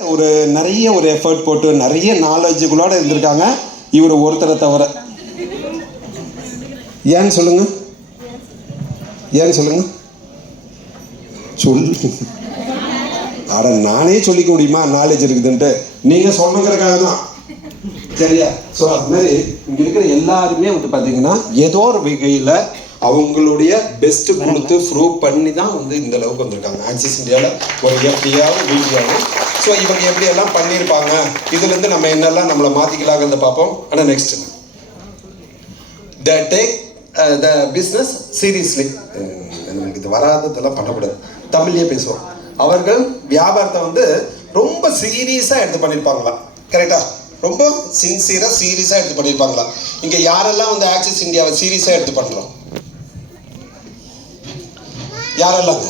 ஒரு நிறைய ஒரு எஃபர்ட் போட்டு நிறைய நாலேஜுகளோட இருந்திருக்காங்க. இவர் ஒருத்தரை தவிர. ஏன்னு சொல்லுங்க? ஏன்னு சொல்லுங்க? சொல் அட நானே சொல்லிக்க முடியுமா? நாலேஜ் இருக்குதுன்ட்டு. நீங்க சொல்லுங்கிறதுக்காக தான். சரியா? ஸோ அது மாதிரி இங்க இருக்கிற எல்லாருமே வந்து பாத்தீங்கன்னா ஏதோ ஒரு வகையில அவங்களுடைய பெஸ்ட் கொடுத்து ப்ரூவ் பண்ணி தான் வந்து இந்த அளவுக்கு வந்திருக்காங்க. ஆக்சிஸ் இந்தியாவில் ஒரு எஃப்டியாவும் பிடிஆவும் ஸோ இவங்க எப்படி எல்லாம் பண்ணியிருப்பாங்க? இதுலேருந்து நம்ம என்னெல்லாம் நம்மளை மாற்றிக்கலாங்கிறத பார்ப்போம். ஆனால் next the take the business seriously எனக்கு இது வராததெல்லாம் பண்ணக்கூடாது. தமிழ்லேயே பேசுவோம். அவர்கள் வியாபாரத்தை வந்து ரொம்ப சீரியஸாக எடுத்து பண்ணியிருப்பாங்களா கரெக்டாக ரொம்ப சின்சியராக சீரியஸாக எடுத்து பண்ணியிருப்பாங்களா இங்கே யாரெல்லாம் வந்து ஆக்சிஸ் இந்தியாவை சீரியஸாக எடுத்து பண்ணுறோம் யாரெல்லாம்?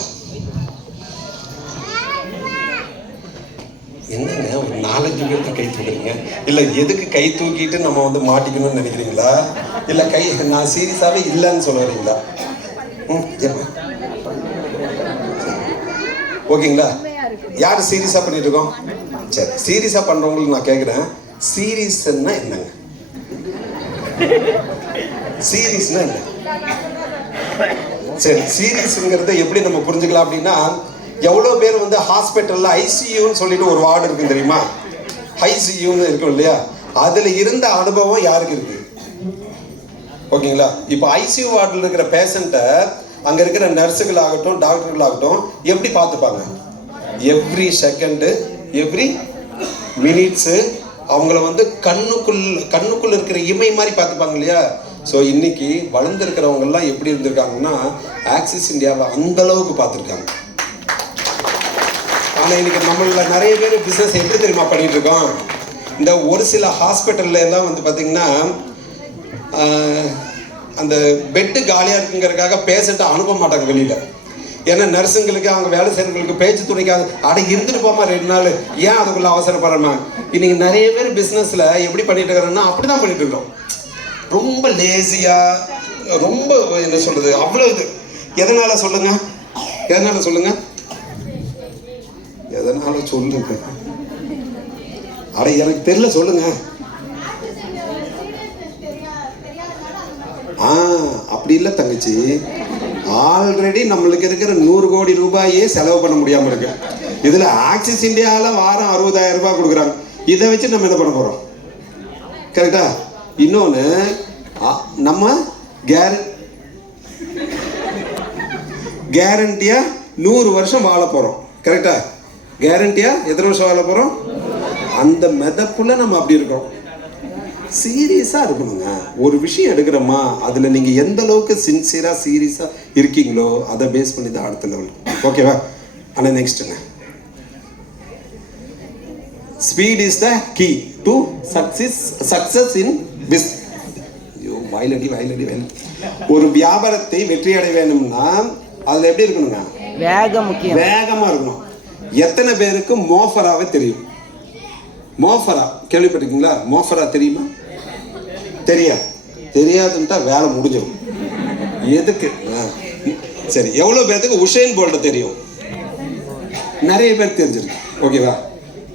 ஒரு கை தூக்குறீங்க? இல்லை எதுக்கு கை தூக்கிட்டு நம்ம வந்து மாட்டிக்கணும்னு நினைக்கிறீங்களா? இல்லை கை நான் சீரியஸாகவே இல்லைன்னு சொல்ல வரீங்களா ம், ஓகேங்களா? யார் சீரியஸாக பண்ணிட்டு இருக்கோம் சரி சீரியஸாக பண்ணுறவங்களுக்கு நான் கேட்குறேன் சீரியஸ்ன்னா என்னங்க? சீரியஸ்னா என்ன? சரி சீரியஸ்ங்கிறத எப்படி நம்ம புரிஞ்சுக்கலாம் அப்படின்னா எவ்வளோ பேர் வந்து ஹாஸ்பிட்டலில் ஐசியூன்னு சொல்லிட்டு ஒரு வார்டு இருக்கு தெரியுமா? ஐசியூன்னு இருக்கும் இல்லையா? அதில் இருந்த அனுபவம் யாருக்கு இருக்கு? ஓகேங்களா? இப்போ ஐசியூ வார்டில் இருக்கிற பேஷண்ட்டை அங்கே இருக்கிற நர்ஸுகள் ஆகட்டும் டாக்டர்கள் ஆகட்டும் எப்படி பார்த்துப்பாங்க? எவ்ரி செகண்டு எவ்ரி மினிட்ஸு அவங்கள வந்து கண்ணுக்குள் கண்ணுக்குள் இருக்கிற இமை மாதிரி பார்த்துப்பாங்க இல்லையா? ஸோ இன்னைக்கு வளர்ந்துருக்கிறவங்கெல்லாம் எப்படி இருந்திருக்காங்கன்னா ஆக்சிஸ் இந்தியாவில் அந்த அளவுக்கு பார்த்துருக்காங்க. ஆனால் இன்னைக்கு நம்மள நிறைய பேர் பிஸ்னஸ் எப்படி தெரியுமா பண்ணிட்டு இருக்கோம்? இந்த ஒரு சில ஹாஸ்பிட்டல்ல எல்லாம் வந்து பார்த்தீங்கன்னா அந்த பெட்டு காலியாக இருக்குங்கிறதுக்காக பேஷண்ட்டை அனுப்ப மாட்டாங்க வெளியில். ஏன்னா நர்ஸுங்களுக்கு அவங்க வேலை செய்கிறவங்களுக்கு பேச்சு துணைக்காது அட இருந்துட்டு போமா ரெண்டு நாள். ஏன் அதுக்குள்ளே அவசரப்படுறமா இன்னைக்கு நிறைய பேர் பிஸ்னஸில் எப்படி பண்ணிட்டு இருக்கிறோன்னா அப்படி தான் பண்ணிட்டு இருக்கோம். ரொம்ப லேசியாக ரொம்ப என்ன சொல்கிறது அவ்வளோ இது. எதனால் சொல்லுங்கள் எதனால் சொல்லுங்கள் எதனால சொல்லுங்க அட எனக்கு தெரியல சொல்லுங்க. ஆ அப்படி இல்லை தங்கச்சி. ஆல்ரெடி நம்மளுக்கு இருக்கிற நூறு கோடி ரூபாயே செலவு பண்ண முடியாமல் இருக்கு. இதில் ஆக்சிஸ் இந்தியாவில் வாரம் அறுபதாயிரம் ரூபாய் கொடுக்குறாங்க. இதை வச்சு நம்ம என்ன பண்ண போகிறோம் கரெக்டா இன்னொன்று நம்ம கேர கேரண்டியாக நூறு வருஷம் வாழ போகிறோம் கரெக்டா கேரண்டியா எத்தனை வருஷம் வாழ போறோம்? அந்த மெதப்புல நம்ம அப்படி இருக்கோம். சீரியஸா இருக்கணுங்க. ஒரு விஷயம் எடுக்கிறோமா? அதுல நீங்க எந்த அளவுக்கு சின்சியரா சீரியஸா இருக்கீங்களோ அதை பேஸ் பண்ணி தான் அடுத்த லெவல் ஓகேவா ஆனா நெக்ஸ்ட்டுங்க speed is the key to success success in biz ஐயோ வயலடி வயலடி வயல். ஒரு வியாபாரத்தை வெற்றி அடைய வேணும்னா அதுல எப்படி இருக்கணுங்க? வேகம் முக்கியம். வேகமா இருக்கணும். எத்தனை பேருக்கு மோஃபராவை தெரியும்? மோஃபரா கேள்விப்பட்டிருக்கீங்களா? மோஃபரா தெரியுமா? தெரியாது. தெரியாதுன்ட்டா வேலை முடிஞ்சிடும். எதுக்கு? ஆ. சரி எவ்வளோ பேர்த்துக்கு உசேன் போல்ட தெரியும்? நிறைய பேர் தெரிஞ்சிருக்கு. ஓகேவா?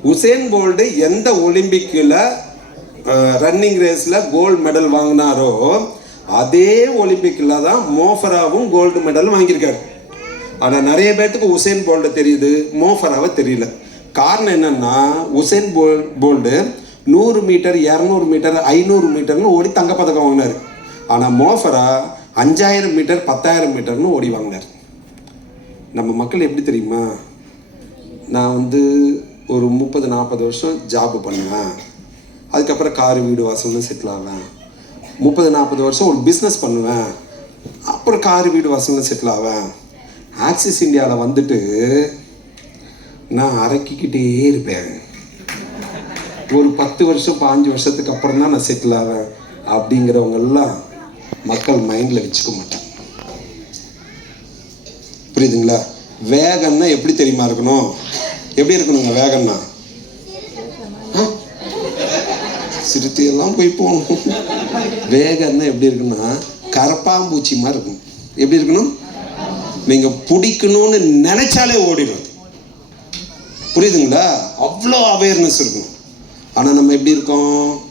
உசேன் போல்டு எந்த ஒலிம்பிக்கில் ரன்னிங் ரேஸில் கோல்டு மெடல் வாங்கினாரோ அதே ஒலிம்பிக்கில் தான் மோஃபராவும் கோல்டு மெடல் வாங்கியிருக்காரு. ஆனால் நிறைய பேர்த்துக்கு உசேன் போல்டு தெரியுது மோஃபராவை தெரியல. காரணம் என்னென்னா உசேன் போல் போல்டு நூறு மீட்டர் இரநூறு மீட்டர் ஐநூறு மீட்டர்னு ஓடி தங்கப்பதக்கம் வாங்கினார். ஆனால் மோஃபரா அஞ்சாயிரம் மீட்டர் பத்தாயிரம் மீட்டர்னு ஓடி வாங்கினார். நம்ம மக்கள் எப்படி தெரியுமா? நான் வந்து ஒரு முப்பது நாற்பது வருஷம் ஜாப்பு பண்ணுவேன் அதுக்கப்புறம் காரு வீடு வாசல்னு செட்டில் ஆவேன். முப்பது நாற்பது வருஷம் ஒரு பிஸ்னஸ் பண்ணுவேன். அப்புறம் காரு வீடு வாசல்னு செட்டில் ஆவேன். ஆக்சிஸ் இந்தியாவில் வந்துட்டு நான் அரக்கிக்கிட்டே இருப்பேன். ஒரு பத்து வருஷம் பாஞ்சு வருஷத்துக்கு அப்புறம் தான் நான் செட்டில் ஆவேன் அப்படிங்கிறவங்கெல்லாம் மக்கள் மைண்டில் வச்சுக்க மாட்டாங்க. புரியுதுங்களா? வேகன்னா எப்படி தெரியுமா இருக்கணும்? எப்படி இருக்கணுங்க வேகன்னா ஆ? சிறுத்தையெல்லாம் போய் போகணும். வேகன்னா எப்படி இருக்குன்னா கரப்பாம்பூச்சி மாதிரி இருக்கும் எப்படி இருக்கணும்? நீங்க பிடிக்கணும்னு நினைச்சாலே ஓடிடும். புரியுதுங்களா? அவ்வளோ அவேர்னஸ் இருக்கும் ஆனால் நம்ம எப்படி இருக்கோம்?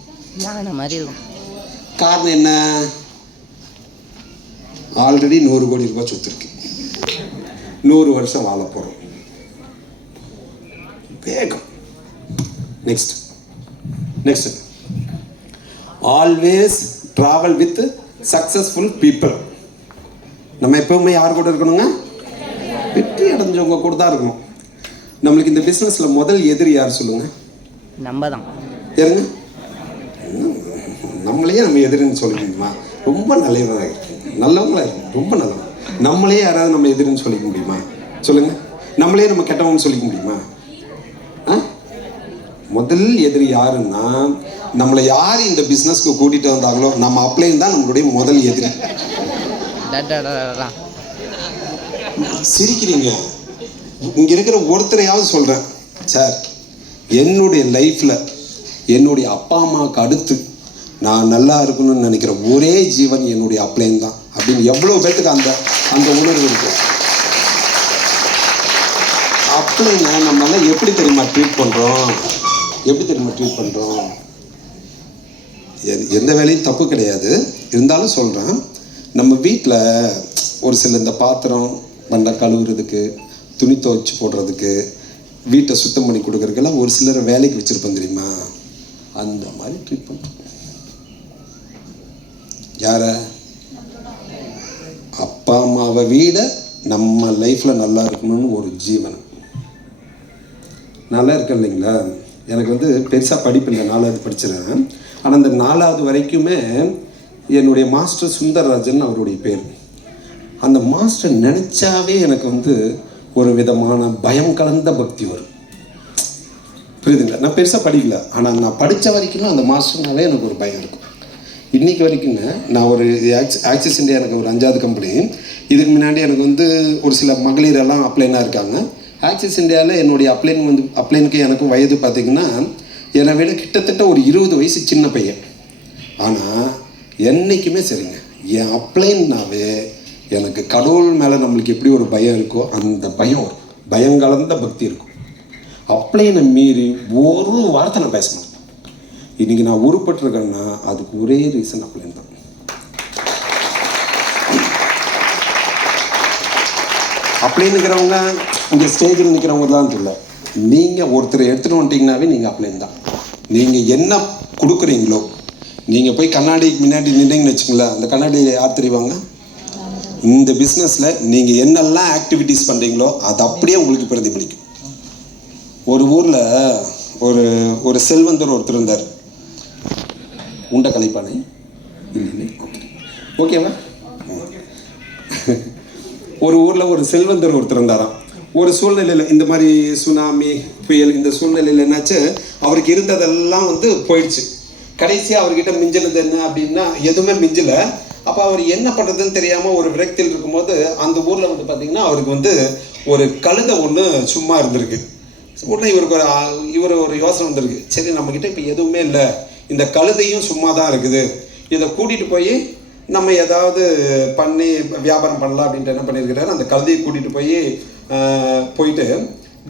காரணம் என்ன? ஆல்ரெடி நூறு கோடி ரூபாய் சொத்து இருக்கு. நூறு வருஷம் வாழ போகிறோம் வேகம். Next next always travel with successful people நம்ம எப்பவுமே யார் கூட இருக்கணுங்க? வெற்றி அடைஞ்சவங்க கூட தான் இருக்கணும். நம்மளுக்கு இந்த பிஸ்னஸில் முதல் எதிரி யார் சொல்லுங்க? நம்ம தான் யாருங்க? நம்மளையே நம்ம எதிரின்னு சொல்லிக்க முடியுமா ரொம்ப நல்லவங்களா இருக்கு நல்லவங்களா இருக்கு ரொம்ப நல்லவங்க. நம்மளே யாராவது நம்ம எதிரின்னு சொல்லிக்க முடியுமா? சொல்லுங்க. நம்மளே நம்ம கெட்டவங்கன்னு சொல்லிக்க முடியுமா? ஆ? முதல் எதிரி யாருன்னா நம்மளை யார் இந்த பிஸ்னஸ்க்கு கூட்டிட்டு வந்தாங்களோ நம்ம அப்ளைன் தான் நம்மளுடைய முதல் எதிரி. சிரிக்கிறீங்க. இங்க இருக்கிற ஒருத்தரையாவது சொல்றேன். சார் என்னுடைய லைஃப்ல என்னுடைய அப்பா அம்மாவுக்கு அடுத்து நான் நல்லா இருக்கணும்னு நினைக்கிற ஒரே ஜீவன் என்னுடைய அப்ளைன் தான். அப்படின்னு எவ்வளோ பேத்துக்கு அந்த அந்த உணர்வு இருக்கு. அப்ளைனை நம்மளால எப்படி தெரியுமா ட்ரீட் பண்றோம்? எப்படி தெரியுமா ட்ரீட் பண்றோம்? எந்த வேலையும் தப்பு கிடையாது. இருந்தாலும் சொல்கிறேன் நம்ம வீட்டில் ஒரு சில இந்த பாத்திரம் பண்டை கழுவுறதுக்கு துணி துவைச்சி போடுறதுக்கு வீட்டை சுத்தம் பண்ணி கொடுக்குறதுக்கெல்லாம் ஒரு சிலரை வேலைக்கு வச்சுருப்போம் தெரியுமா? அந்த மாதிரி ட்ரீட் பண்ணுறோம் யார? அப்பா அம்மாவை விட நம்ம லைஃப்பில் நல்லா இருக்கணும்னு ஒரு ஜீவனம் நல்லா இருக்கேன் இல்லைங்களா? எனக்கு வந்து பெருசாக படிப்பு இல்லை நாலாவது படிச்சிருக்கேன். ஆனால் அந்த நாலாவது வரைக்குமே என்னுடைய மாஸ்டர் சுந்தரராஜன் அவருடைய பேர். அந்த மாஸ்டர் நினச்சாவே எனக்கு வந்து ஒரு விதமான பயம் கலந்த பக்தி வரும். புரியுதுங்களா? நான் பெருசாக படிக்கல. ஆனால் நான் படித்த வரைக்குமே அந்த மாஸ்டர்னாவே எனக்கு ஒரு பயம் இருக்கும். இன்றைக்கி வரைக்கும் நான் ஒரு ஆக்ஸ் ஆக்சிஸ் இண்டியா எனக்கு ஒரு அஞ்சாவது கம்பெனி இதுக்கு முன்னாடி எனக்கு வந்து ஒரு சில மகளிர் எல்லாம் அப்ளைனாக இருக்காங்க. ஆக்சிஸ் இண்டியாவில் என்னுடைய அப்ளைன் வந்து அப்ளைனுக்கு எனக்கும் வயது பார்த்தீங்கன்னா என்னை விட கிட்டத்தட்ட ஒரு இருபது வயசு சின்ன பையன். ஆனால் என்றைக்குமே சரிங்க. என் அப்ளைன்னாவே எனக்கு கடவுள் மேலே நம்மளுக்கு எப்படி ஒரு பயம் இருக்கோ அந்த பயம் வரும். பயம் கலந்த பக்தி இருக்கும். அப்ளைனை மீறி ஒரு வார்த்தை நான் பேச மாட்டேன். நான் உருப்பட்டிருக்கேன்னா அதுக்கு ஒரே ரீசன் அப்ளைன் தான். அப்ளைனுங்கிறவங்க இங்கே ஸ்டேஜில் நிற்கிறவங்க தான் இல்லை நீங்கள் ஒருத்தர் எடுத்துகிட்டு வந்துட்டிங்கனாவே நீங்கள் அப்ளைன் தான். நீங்கள் என்ன கொடுக்குறீங்களோ நீங்கள் போய் கண்ணாடிக்கு முன்னாடி நின்றீங்கன்னு வச்சுங்களேன் அந்த கண்ணாடி யார் தெரிவாங்க இந்த பிஸ்னஸில் நீங்கள் என்னெல்லாம் ஆக்டிவிட்டீஸ் பண்ணுறீங்களோ அது அப்படியே உங்களுக்கு பிரதிபலிக்கும். ஒரு ஊரில் ஒரு ஒரு செல்வந்தர் ஒருத்தர் இருந்தார். உண்ட கலைப்பானை. ஓகே. ஓகேவா ஒரு ஊரில் ஒரு செல்வந்தர் ஒருத்தர் இருந்தாராம். ஒரு சூழ்நிலையில் இந்த மாதிரி சுனாமி புயல் இந்த சூழ்நிலையில் என்னாச்சு அவருக்கு இருந்ததெல்லாம் வந்து போயிடுச்சு. கடைசியாக அவர்கிட்ட மிஞ்சினது என்ன அப்படின்னா எதுவுமே மிஞ்சலை. அப்போ அவர் என்ன பண்ணுறதுன்னு தெரியாமல் ஒரு விரக்தியில் இருக்கும்போது அந்த ஊரில் வந்து பார்த்திங்கன்னா அவருக்கு வந்து ஒரு கழுதை ஒன்று சும்மா இருந்திருக்கு. உடனே இவருக்கு ஒரு இவர் ஒரு யோசனை வந்திருக்கு. சரி நம்மக்கிட்ட இப்போ எதுவுமே இல்லை. இந்த கழுதையும் சும்மா தான் இருக்குது. இதை கூட்டிகிட்டு போய் நம்ம ஏதாவது பண்ணி வியாபாரம் பண்ணலாம் அப்படின்ட்டு என்ன பண்ணியிருக்கிறாரு? அந்த கழுதையை கூட்டிகிட்டு போய் போயிட்டு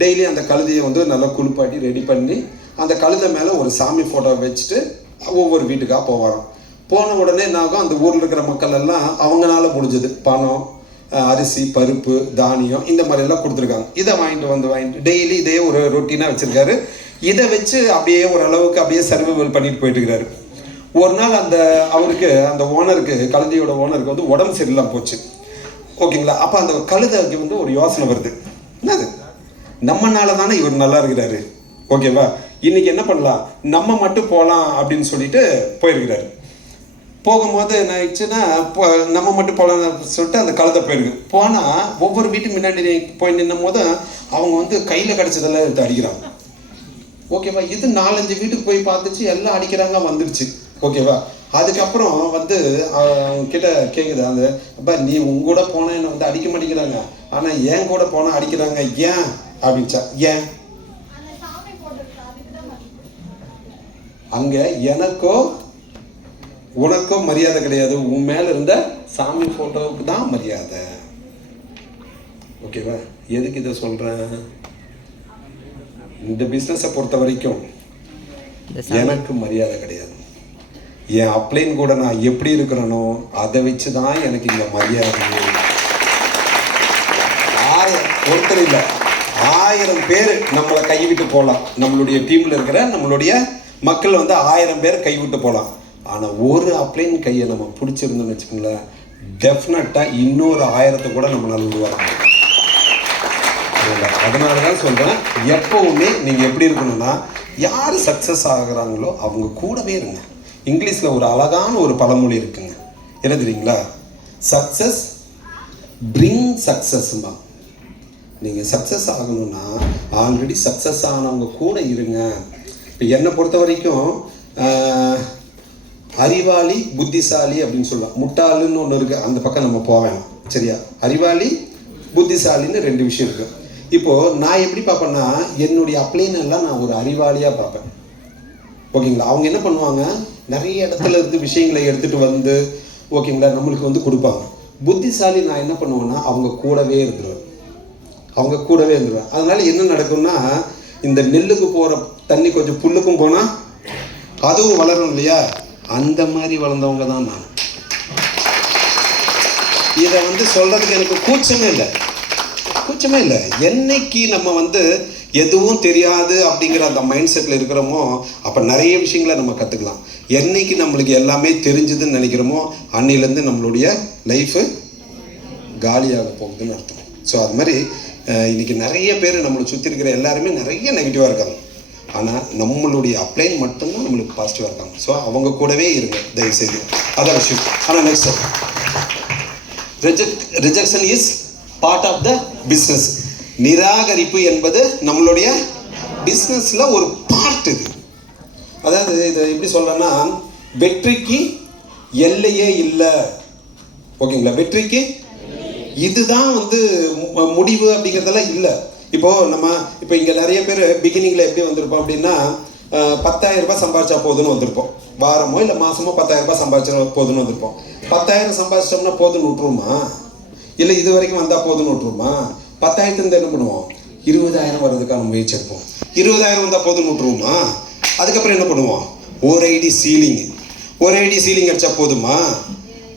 டெய்லி அந்த கழுதையை வந்து நல்லா குளிப்பாட்டி ரெடி பண்ணி அந்த கழுதை மேலே ஒரு சாமி ஃபோட்டோ வச்சுட்டு ஒவ்வொரு வீட்டுக்காக போவாராம். போன உடனே என்ன ஆகும்? அந்த ஊரில் இருக்கிற மக்கள் எல்லாம் அவங்களால முடிஞ்சது. பணம் அரிசி பருப்பு தானியம் இந்த மாதிரி எல்லாம் கொடுத்துருக்காங்க. இதை வாங்கிட்டு வந்து வாங்கிட்டு டெய்லி இதே ஒரு ரொட்டீனாக வச்சுருக்காரு. இதை வச்சு அப்படியே ஓரளவுக்கு அப்படியே சர்வைவல் பண்ணிட்டு போயிட்டு இருக்கிறாரு. ஒரு நாள் அந்த அவருக்கு அந்த ஓனருக்கு கழுதையோட ஓனருக்கு வந்து உடம்பு சரியில்லாம போச்சு. ஓகேங்களா அப்போ அந்த கழுதைக்கு வந்து ஒரு யோசனை வருது. என்னது? நம்மனால தானே இவர் நல்லா இருக்கிறாரு. ஓகேவா இன்னைக்கு என்ன பண்ணலாம்? நம்ம மட்டும் போகலாம் அப்படின்னு சொல்லிட்டு போயிருக்கிறாரு. போகும்போது என்ன ஆயிடுச்சுன்னா இப்போ நம்ம மட்டும் போகலான்னு சொல்லிட்டு அந்த கழுதை போயிருக்கு போனால் ஒவ்வொரு வீட்டுக்கு முன்னாடி போய் நின்னும் போது அவங்க வந்து கையில் கிடச்சதெல்லாம் எடுத்து அடிக்கிறாங்க. ஓகேவா? இது நாலஞ்சு வீட்டுக்கு போய் பார்த்துச்சு எல்லாம் அடிக்கிறாங்க வந்துடுச்சு ஓகேவா? அதுக்கப்புறம் வந்து அவங்க கிட்ட கேட்குது அந்த அப்பா நீ உங்க கூட என்ன வந்து அடிக்க மாட்டேங்கிறாங்க. ஆனால் என் கூட போனால் அடிக்கிறாங்க. ஏன்? அப்படின்ச்சா. ஏன்? அங்கே எனக்கோ உனக்கோ மரியாதை கிடையாது. உன் மேல இருந்த சாமி போட்டோவுக்கு தான் மரியாதை. ஓகேவா? எதுக்கு இதை சொல்றேன் இந்த பிஸ்னஸை பொறுத்த வரைக்கும் எனக்கு மரியாதை கிடையாது. என் அப்ளைன் கூட நான் எப்படி இருக்கிறேனோ அதை வச்சு தான் எனக்கு இங்கே மரியாதை. ஆயிரம் ஒருத்தர் இல்லை ஆயிரம் பேர் நம்மளை கைவிட்டு போகலாம் நம்மளுடைய டீமில் இருக்கிற நம்மளுடைய மக்கள் வந்து ஆயிரம் பேர் கைவிட்டு போகலாம் ஆனால் ஒரு அப்ளைன் கையை நம்ம பிடிச்சிருந்தோம்னு வச்சுக்கோங்களேன் டெஃபினட்டாக இன்னொரு ஆயிரத்தை கூட நம்மளால் உருவாக்க முடியும். அதனால தான் சொல்கிறேன் எப்போவுமே நீங்கள் எப்படி இருக்கணும்னா யார் சக்ஸஸ் ஆகுறாங்களோ அவங்க கூடவே இருங்க. இங்கிலீஷில் ஒரு அழகான ஒரு பழமொழி இருக்குங்க. என்ன தெரியுங்களா? சக்ஸஸ் பிரிங் சக்ஸஸ்மா நீங்கள் சக்ஸஸ் ஆகணும்னா ஆல்ரெடி சக்ஸஸ் ஆனவங்க கூட இருங்க. என்னை பொறுத்த வரைக்கும் அறிவாளி புத்திசாலி அப்படின்னு சொல்லுவாங்க முட்டாளுன்னு ஒன்று இருக்குது அந்த பக்கம் நம்ம போவேன் சரியா? அறிவாளி புத்திசாலின்னு ரெண்டு விஷயம் இருக்குது இப்போது நான் எப்படி பார்ப்பேன்னா என்னுடைய அப்ளைனெல்லாம் நான் ஒரு அறிவாளியாக பார்ப்பேன். ஓகேங்களா? அவங்க என்ன பண்ணுவாங்க? நிறைய இடத்துல இருந்து விஷயங்களை எடுத்துகிட்டு வந்து ஓகேங்களா நம்மளுக்கு வந்து கொடுப்பாங்க. புத்திசாலி நான் என்ன பண்ணுவேன்னா அவங்க கூடவே இருந்துருவேன். அவங்க கூடவே இருந்துருவேன். அதனால் என்ன நடக்கும்னா இந்த நெல்லுக்கு போகிற தண்ணி கொஞ்சம் புல்லுக்கும் போனால் அதுவும் வளரும் இல்லையா? அந்த மாதிரி வளர்ந்தவங்க தான் நான். இதை வந்து சொல்கிறதுக்கு எனக்கு கூச்சமே இல்லை. கூச்சமே இல்லை. என்னைக்கு நம்ம வந்து எதுவும் தெரியாது அப்படிங்கிற அந்த மைண்ட் செட்டில் இருக்கிறோமோ அப்போ நிறைய விஷயங்களை நம்ம கற்றுக்கலாம் என்னைக்கு நம்மளுக்கு எல்லாமே தெரிஞ்சுதுன்னு நினைக்கிறோமோ அன்னையிலேருந்து நம்மளுடைய லைஃபு காலியாக போகுதுன்னு அர்த்தம். ஸோ அது மாதிரி இன்றைக்கி இன்னைக்கு நிறைய பேர் நம்மளை சுற்றி இருக்கிற எல்லாருமே நிறைய நெகட்டிவாக இருக்காங்க. ஆனால் நம்மளுடைய அப்ளைன் மட்டும்தான் நம்மளுக்கு பாசிட்டிவாக இருக்காங்க. ஸோ அவங்க கூடவே இருங்க தயவுசெய்து. அதான் விஷயம் ஆனால் next reject rejection is part of the business நிராகரிப்பு என்பது நம்மளுடைய பிஸ்னஸில் ஒரு பார்ட் இது. அதாவது இதை எப்படி சொல்கிறேன்னா வெற்றிக்கு எல்லையே இல்லை. ஓகேங்களா வெற்றிக்கு இதுதான் வந்து முடிவு அப்படிங்கிறதெல்லாம் இல்லை. இப்போது நம்ம இப்போ இங்கே நிறைய பேர் பிகினிங்கில் எப்படி வந்திருப்போம் அப்படின்னா பத்தாயிரம் ரூபாய் சம்பாதிச்சா போதும்னு வந்திருப்போம். வாரமோ இல்லை மாதமோ பத்தாயிரம் ரூபாய் சம்பாதிச்சா போதும்னு வந்திருப்போம். பத்தாயிரம் சம்பாதிச்சோம்னா போதும்னு விட்டுருமா இல்லை இது வரைக்கும் வந்தால் போதும்னு விட்டுருமா பத்தாயிரத்துலேருந்து என்ன பண்ணுவோம்? இருபதாயிரம் வர்றதுக்கான முயற்சி எடுப்போம். இருபதாயிரம் வந்தால் போதும்னு விட்டுருவோமா? அதுக்கப்புறம் என்ன பண்ணுவோம்? ஒரு ஐடி சீலிங். ஒரு ஐடி சீலிங் அடித்தா போதுமா?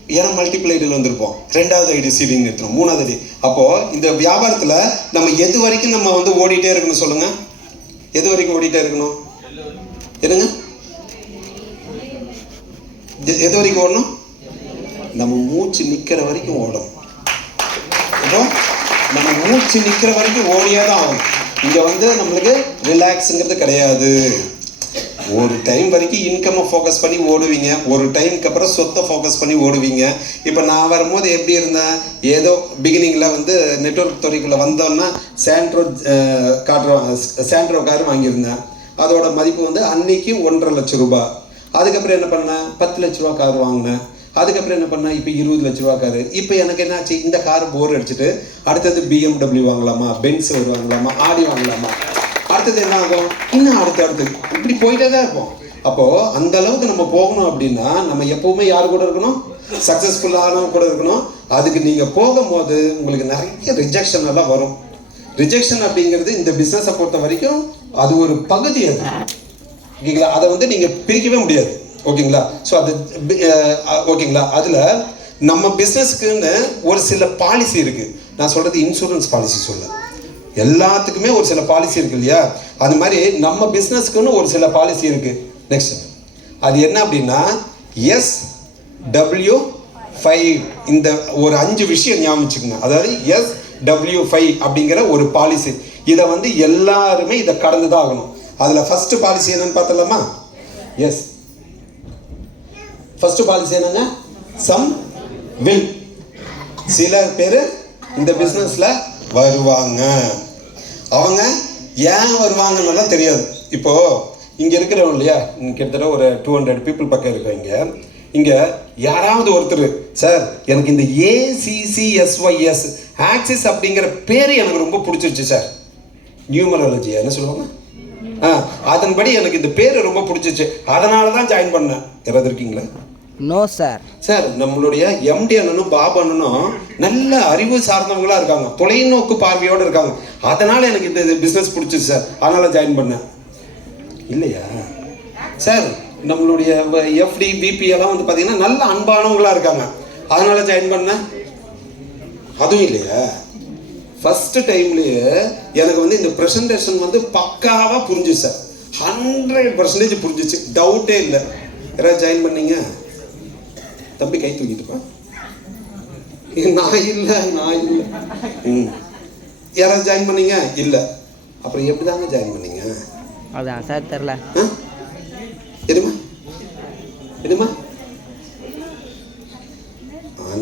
ஏன்னா மல்டிபிள் ஐடியில் வந்திருப்போம். ரெண்டாவது ஐடி சீலிங் நிறுத்தணும் மூணாவது ஐடி அப்போது இந்த வியாபாரத்தில் நம்ம எது வரைக்கும் நம்ம வந்து ஓடிட்டே இருக்கணும் சொல்லுங்க. எது வரைக்கும் ஓடிட்டே இருக்கணும்? என்னங்க? எது வரைக்கும் ஓடணும்? நம்ம மூச்சு நிற்கிற வரைக்கும் ஓடும். நம்ம மூச்சு நிற்கிற வரைக்கும் ஓடியே தான் ஆகும் இங்கே வந்து நம்மளுக்கு ரிலாக்ஸுங்கிறது கிடையாது. ஒரு டைம் வரைக்கும் இன்கம்மை ஃபோக்கஸ் பண்ணி ஓடுவீங்க. ஒரு டைமுக்கு அப்புறம் சொத்தை ஃபோக்கஸ் பண்ணி ஓடுவீங்க. இப்போ நான் வரும்போது எப்படி இருந்தேன்? ஏதோ பிகினிங்கில் வந்து நெட்வொர்க் துறைக்குள்ளே வந்தோன்னா சாண்ட்ரோ காட்டுற சாண்ட்ரோ கார் வாங்கியிருந்தேன். அதோட மதிப்பு வந்து அன்னைக்கு ஒன்றரை லட்சம் ரூபாய். அதுக்கப்புறம் என்ன பண்ணேன்? பத்து லட்ச ரூபா கார் வாங்கினேன். அதுக்கப்புறம் என்ன பண்ணேன்? இப்போ இருபது லட்ச ரூபா காரு இப்போ எனக்கு என்னாச்சு? இந்த கார் போர் அடிச்சுட்டு அடுத்தது பிஎம்டபிள்யூ வாங்கலாமா? பென்ஸ் வாங்கலாமா? ஆடி வாங்கலாமா? அடுத்தது என்ன ஆகும்? இன்னும் அடுத்து அடுத்து. இப்படி போயிட்டே தான் இருப்போம். அப்போது அந்த அளவுக்கு நம்ம போகணும் அப்படின்னா நம்ம எப்பவுமே யார் கூட இருக்கணும்? சக்ஸஸ்ஃபுல்லானவங்க கூட இருக்கணும். அதுக்கு நீங்கள் போகும்போது உங்களுக்கு நிறைய ரிஜெக்ஷன் எல்லாம் வரும். ரிஜெக்ஷன் அப்படிங்கிறது இந்த பிஸ்னஸை பொறுத்த வரைக்கும் அது ஒரு பகுதி அது. ஓகேங்களா? அதை வந்து நீங்கள் பிரிக்கவே முடியாது. ஓகேங்களா? ஸோ அது ஓகேங்களா? அதில் நம்ம பிஸ்னஸ்க்குன்னு ஒரு சில பாலிசி இருக்குது நான் சொல்கிறது இன்சூரன்ஸ் பாலிசி சொல்லுங்கள் எல்லாத்துக்குமே ஒரு சில பாலிசி இருக்கு இல்லையா? அது மாதிரி நம்ம பிஸ்னஸ்க்குன்னு ஒரு சில பாலிசி இருக்குது நெக்ஸ்ட் அது என்ன அப்படின்னா எஸ் டபிள்யூ ஃபைவ் இந்த ஒரு அஞ்சு விஷயம் ஞாபகம் அதாவது எஸ் டபிள்யூ ஃபைவ் அப்படிங்கிற ஒரு பாலிசி இதை வந்து எல்லாருமே இதை கடந்து தான் ஆகணும். அதில் ஃபஸ்ட்டு பாலிசி என்னன்னு பார்த்தலாமா எஸ் ஃபஸ்ட்டு பாலிசி என்னங்க? சம் வில் சில பேர் இந்த பிஸ்னஸில் வருவாங்க. அவங்க ஏன் வருவாங்கன்னெல்லாம் தெரியாது. இப்போ இங்கே இருக்கிறவங்க இல்லையா? கிட்டத்தட்ட ஒரு டூ ஹண்ட்ரட் பீப்புள் பக்கம் இருக்கவங்க இங்கே யாராவது ஒருத்தர் சார் எனக்கு இந்த ஏசிசிஎஸ்ஒய்எஸ் ஆக்சிஸ் அப்படிங்கிற பேர் எனக்கு ரொம்ப பிடிச்சிருச்சு சார். நியூமராலஜி என்ன சொல்லுவாங்க? ஆ அதன்படி எனக்கு இந்த பேர் ரொம்ப பிடிச்சிச்சு அதனால தான் ஜாயின் பண்ணேன். யாராவது இருக்கீங்களா? நோ சார் சார் நம்மளுடைய எம்டி அண்ணனும் பாபு அண்ணனும் நல்ல அறிவு சார்ந்தவங்களா இருக்காங்க. தொலைநோக்கு பார்வையோடு இருக்காங்க. அதனால எனக்கு இந்த பிஸ்னஸ் பிடிச்சிச்சு சார் அதனால ஜாயின் பண்ணேன். இல்லையா? சார் நம்மளுடைய எஃப்டி பிபி எல்லாம் வந்து பார்த்தீங்கன்னா நல்ல அன்பானவங்களா இருக்காங்க. அதனால ஜாயின் பண்ணேன். அதுவும் இல்லையா? ஃபர்ஸ்ட் டைம்லேயே எனக்கு வந்து இந்த ப்ரெசன்டேஷன் வந்து பக்காவாக புரிஞ்சுச்சு சார் ஹண்ட்ரட் பர்சன்டேஜ் புரிஞ்சிச்சு. டவுட்டே இல்லை. யாராவது ஜாயின் பண்ணீங்க? தம்பி கை தூக்கிட்டுப்பா நான் இல்லை நான் இல்லை ம் யாராவது ஜாயின் பண்ணீங்க இல்லை அப்புறம் எப்படி தாங்க ஜாயின் பண்ணீங்க அதான் சார் தெரில ஆ எதுமா எதுமா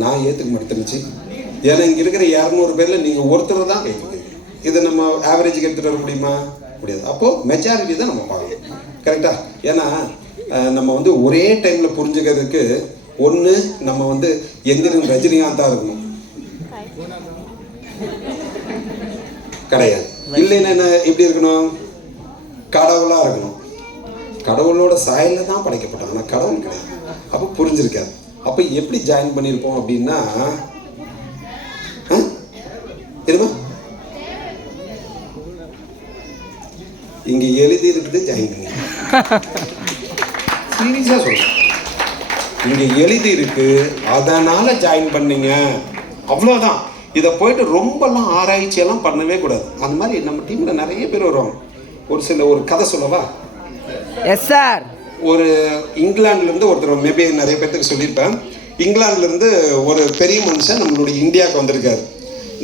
நான் ஏற்றுக்க மாட்டேன் தங்கச்சி ஏன்னா இங்கே இருக்கிற இரநூறு பேரில் நீங்கள் ஒருத்தர் தான் கை தூக்குறீங்க இதை நம்ம ஆவரேஜுக்கு எடுத்துகிட்டு வர முடியுமா முடியாது அப்போது மெஜாரிட்டி தான் நம்ம பார்க்கணும் கரெக்டா ஏன்னா நம்ம வந்து ஒரே டைமில் புரிஞ்சுக்கிறதுக்கு ஒன்று நம்ம வந்து எந்திரன் ரஜினிகாந்தாக இருக்கணும்? கிடையாது. இல்லைன்னா என்ன எப்படி இருக்கணும்? கடவுளாக இருக்கணும். கடவுளோட சாயலில் தான் படைக்கப்பட்டோம் ஆனால் கடவுள் கிடையாது. அப்போ புரிஞ்சிருக்காது. அப்போ எப்படி ஜாயின் பண்ணியிருப்போம் அப்படின்னா? இருமா இங்க எழுதி இருக்குது ஜாயின் பண்ணி சீரியஸா சொல்றேன். இங்க எழுதி இருக்கு அதனால ஜாயின் பண்ணீங்க. அவ்வளோதான் இதை போயிட்டு ரொம்பலாம் ஆராய்ச்சி எல்லாம் பண்ணவே கூடாது. அந்த மாதிரி நம்ம டீம்ல நிறைய பேர் வருவாங்க. ஒரு சில ஒரு கதை சொல்லவா? எஸ் சார் ஒரு இங்கிலாந்துலேருந்து ஒருத்தர் மேபி நிறைய பேர்த்துக்கு சொல்லியிருப்பேன். இங்கிலாந்துலேருந்து ஒரு பெரிய மனுஷன் நம்மளுடைய இந்தியாவுக்கு வந்திருக்காரு.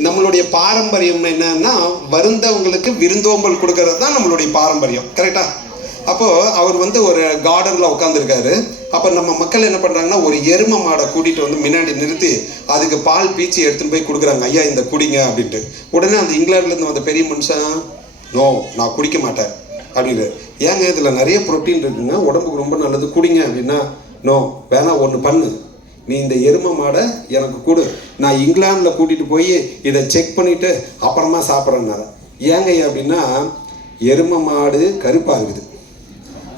நம்மளுடைய பாரம்பரியம் என்னன்னா வருந்தவங்களுக்கு விருந்தோம்பல் கொடுக்கறது தான் நம்மளுடைய பாரம்பரியம். கரெக்டா அப்போது அவர் வந்து ஒரு கார்டனில் உட்காந்துருக்காரு அப்போ நம்ம மக்கள் என்ன பண்ணுறாங்கன்னா ஒரு எரும மாடை கூட்டிகிட்டு வந்து முன்னாடி நிறுத்தி அதுக்கு பால் பீச்சி எடுத்துன்னு போய் கொடுக்குறாங்க. ஐயா இந்த குடிங்க அப்படின்ட்டு. உடனே அந்த இங்கிலாந்துலேருந்து வந்த பெரிய மனுஷன் நோ நான் குடிக்க மாட்டேன் அப்படின்னு ஏங்க இதில் நிறைய புரோட்டீன் இருக்குங்க. உடம்புக்கு ரொம்ப நல்லது. குடிங்க அப்படின்னா நோ வேணா ஒன்று பண்ணு. நீ இந்த எரும மாடை எனக்கு கொடு. நான் இங்கிலாந்தில் கூட்டிகிட்டு போய் இதை செக் பண்ணிவிட்டு அப்புறமா சாப்பிட்றேன்னார. ஏங்க அப்படின்னா எரும மாடு கருப்பாக இருக்குது.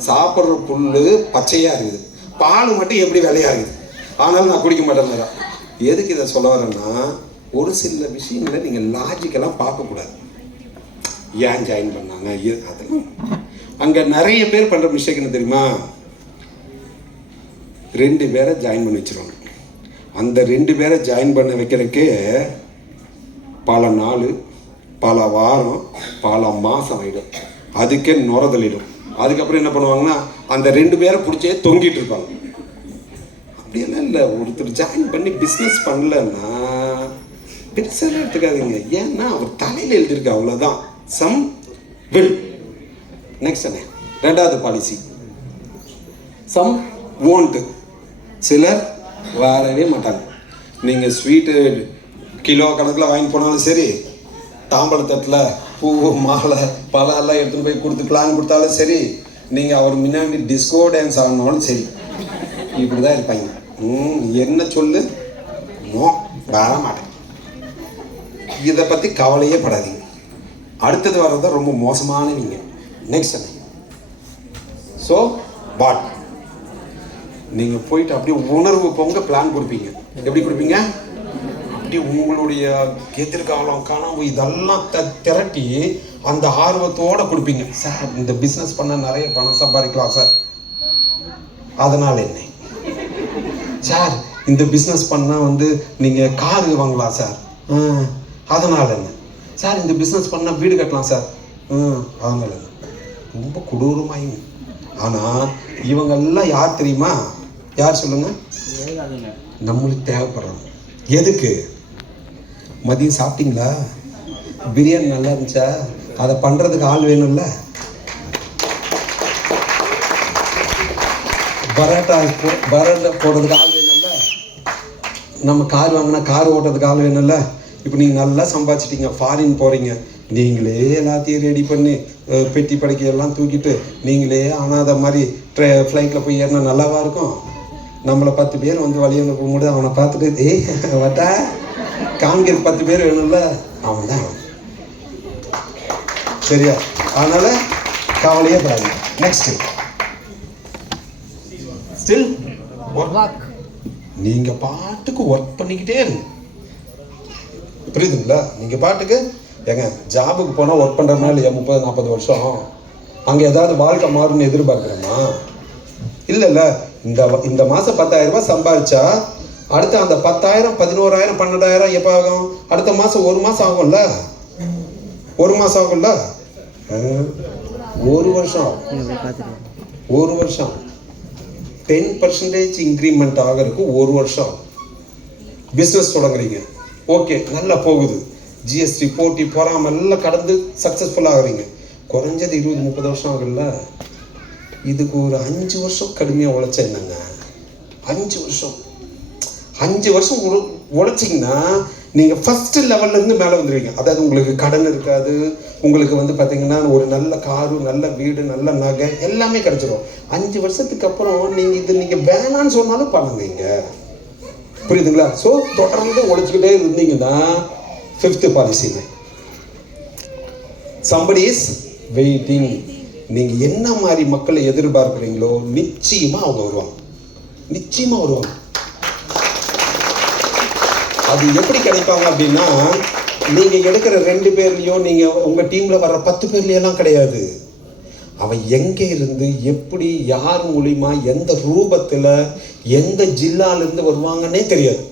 சாப்பிட்ற புல் பச்சையாக இருக்குது. பால் மட்டும் எப்படி வெள்ளையாக இருக்குது ஆனாலும் நான் குடிக்க மாட்டேன் எதுக்கு இதை சொல்ல வரேன்னா ஒரு சில விஷயங்களை நீங்கள் லாஜிக்கெல்லாம் பார்க்கக்கூடாது. ஏன் ஜாயின் பண்ணாங்க? அதெல்லாம். அங்கே நிறைய பேர் பண்ணுற மிஸ்டேக் என்ன தெரியுமா? ரெண்டு பேரை ஜாயின் பண்ணி வச்சிருவாங்க. அந்த ரெண்டு பேரை ஜாயின் பண்ண வைக்கிறதுக்கே பல நாள் பல வாரம் பல மாதம் ஆகிடும் அதுக்கே நுரதலிடும் அதுக்கப்புறம் என்ன பண்ணுவாங்கன்னா அந்த ரெண்டு பேரை பிடிச்சே தொங்கிட்டு இருப்பாங்க. அப்படியெல்லாம் இல்லை. ஒருத்தர் ஜாயின் பண்ணி பிஸ்னஸ் பண்ணலன்னா பெருசாக எடுத்துக்காதீங்க. ஏன்னா அவர் தலையில் எழுதியிருக்கு அவ்வளோதான் சம் வில் நெக்ஸ்ட் என்ன? ரெண்டாவது பாலிசி சம் ஓன்ட்டு சிலர் வரவே மாட்டாங்க. நீங்கள் ஸ்வீட்டு கிலோ கணக்கில் வாங்கி போனாலும் சரி தாம்பழத்தட்டில் பூ மாலை பழம் எல்லாம் எடுத்துகிட்டு போய் கொடுத்துக்கலான்னு கொடுத்தாலும் சரி நீங்கள் அவர் முன்னாடி டிஸ்கோ டான்ஸ் ஆடினாலும் சரி. இப்படி தான் இருப்பாங்க. ம் என்ன சொல்லு? நோ வர மாட்டேன் இதை பற்றி கவலையே படாதீங்க. அடுத்தது வர்றது ரொம்ப மோசமானவங்க நெக்ஸ்ட் என்ன ஸோ பாட் நீங்கள் போயிட்டு அப்படியே உணர்வு பொங்க பிளான் கொடுப்பீங்க. எப்படி கொடுப்பீங்க? அப்படி உங்களுடைய எதிர்காலம் கனவு இதெல்லாம் த திரட்டி அந்த ஆர்வத்தோட கொடுப்பீங்க. சார் இந்த பிஸ்னஸ் பண்ணால் நிறைய பணம் சம்பாதிக்கலாம் சார். அதனால் என்ன? சார் இந்த பிஸ்னஸ் பண்ணால் வந்து நீங்கள் கார் வாங்கலாம் சார்? அதனால் என்ன? சார் இந்த பிஸ்னஸ் பண்ணால் வீடு கட்டலாம் சார்? அதனால் என்ன? ரொம்ப கொடூரமாயிங்க. ஆனால் இவங்கெல்லாம் யார் தெரியுமா? யார் சொல்லுங்க? நம்மளுக்கு தேவைப்படுறாங்க. எதுக்கு? மதியம் சாப்பிட்டீங்களா? பிரியாணி நல்லா இருந்துச்சா? அதை பண்ணுறதுக்கு ஆள் வேணும்ல? பரோட்டா பரோட்டா போடுறதுக்கு ஆள் வேணும்ல? நம்ம கார் வாங்கினா கார் ஓட்டுறதுக்கு ஆள் வேணும்ல? இப்போ நீங்கள் நல்லா சம்பாதிச்சிட்டீங்க ஃபாரின் போகிறீங்க நீங்களே எல்லாத்தையும் ரெடி பண்ணி பெட்டி படைக்கையெல்லாம் எல்லாம் தூக்கிட்டு நீங்களே அனாத மாதிரி ட்ரெ ஃப்ளைட்டில் போய் ஏறினா நல்லாவா இருக்கும்? நம்மளை பத்து பேர் வந்து வழியில் போகும்போது அவனை பார்த்துட்டு ஏய் வட்டா. காங்கிற பத்து பேர் வேணும்ல அவன் தான் சரியா? அதனால் கவலையே படாதீங்க. நெக்ஸ்ட் ஸ்டில் ஒர்க் நீங்க பாட்டுக்கு ஒர்க் பண்ணிக்கிட்டே இருங்க. புரியுதுங்களா? நீங்க பாட்டுக்கு ஏங்க ஜாபுக்கு போனா ஒர்க் பண்றதுனால இல்லையா? முப்பது நாற்பது வருஷம். அங்க ஏதாவது வாழ்க்கை மாறும்னு எதிர்பார்க்கிறோமா? இல்ல இல்ல இந்த இந்த மாசம் பத்தாயிரம் ரூபாய் சம்பாதிச்சா அடுத்து அந்த பத்தாயிரம் பதினோராயிரம் பன்னெண்டாயிரம் எப்போ ஆகும்? அடுத்த மாசம் ஒரு மாசம் ஆகும்ல? ஒரு மாசம் ஆகும்ல? ஒரு வருஷம் ஒரு வருஷம். டென் பர்சன்டேஜ் இன்க்ரிமெண்ட் ஆகிறதுக்கு ஒரு வருஷம். பிஸ்னஸ் தொடங்குறீங்க. ஓகே நல்லா போகுது. ஜிஎஸ்டி போட்டி பொறாம எல்லாம் கடந்து சக்ஸஸ்ஃபுல்லாக ஆகுறீங்க. குறைஞ்சது இருபது முப்பது வருஷம் ஆகும்ல? இதுக்கு ஒரு அஞ்சு வருஷம் கடுமையாக உழைச்ச என்னங்க அஞ்சு வருஷம். அஞ்சு வருஷம் உழ உழைச்சிங்கன்னா நீங்கள் ஃபஸ்ட்டு லெவல்லேருந்து மேலே வந்துடுவீங்க அதாவது உங்களுக்கு கடன் இருக்காது உங்களுக்கு வந்து பார்த்தீங்கன்னா ஒரு நல்ல காரு நல்ல வீடு நல்ல நகை எல்லாமே கிடச்சிரும். அஞ்சு வருஷத்துக்கு அப்புறம் நீங்கள் இது நீங்கள் வேணான்னு சொன்னாலும் பண்ணுவீங்க புரியுதுங்களா? ஸோ தொடர்ந்து உழைச்சிக்கிட்டே இருந்தீங்கன்னா ஃபிஃப்த்து பாலிசிங்க சம்படி இஸ் வெயிட்டிங் நீங்கள் என்ன மாதிரி மக்களை எதிர்பார்க்குறீங்களோ நிச்சயமாக அவங்க வருவாங்க. நிச்சயமாக வருவாங்க. அது எப்படி கிடைப்பாங்க அப்படின்னா நீங்க எடுக்கிற ரெண்டு பேர்லயும் நீங்க உங்க டீம்ல வர்ற பத்து பேர்லயெல்லாம் கிடையாது. அவன் எங்கே இருந்து எப்படி யார் மூலியமா எந்த ரூபத்தில் எந்த ஜில்லாலேருந்து வருவாங்கன்னே தெரியாது.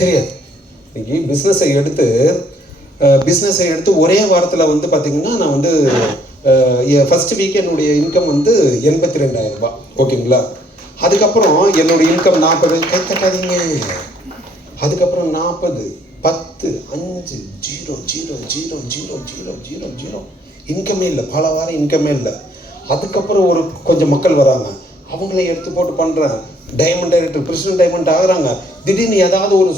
தெரியாது. இன்னைக்கு பிஸ்னஸை எடுத்து பிஸ்னஸை எடுத்து ஒரே வாரத்தில் வந்து பார்த்திங்கன்னா நான் வந்து ஃபர்ஸ்ட் வீக் என்னுடைய இன்கம் வந்து எண்பத்தி ரெண்டாயிரம் ரூபாய் ஓகேங்களா அதுக்கப்புறம் என்னுடைய இன்கம் நாற்பது கை தட்டாதீங்க. அதுக்கப்புறம் நாற்பது பத்து அஞ்சு zero zero zero zero zero zero zero. இன்கமே இல்லை பல வாரம் இன்கமே இல்லை. அதுக்கப்புறம் ஒரு கொஞ்சம் மக்கள் வராங்க. அவங்கள எடுத்து போட்டு பண்ணுறேன் டைமண்ட் டைரக்டர் பிரசிடன்ட் டைமண்ட் ஆகுறாங்க. திடீர்னு ஏதாவது ஒரு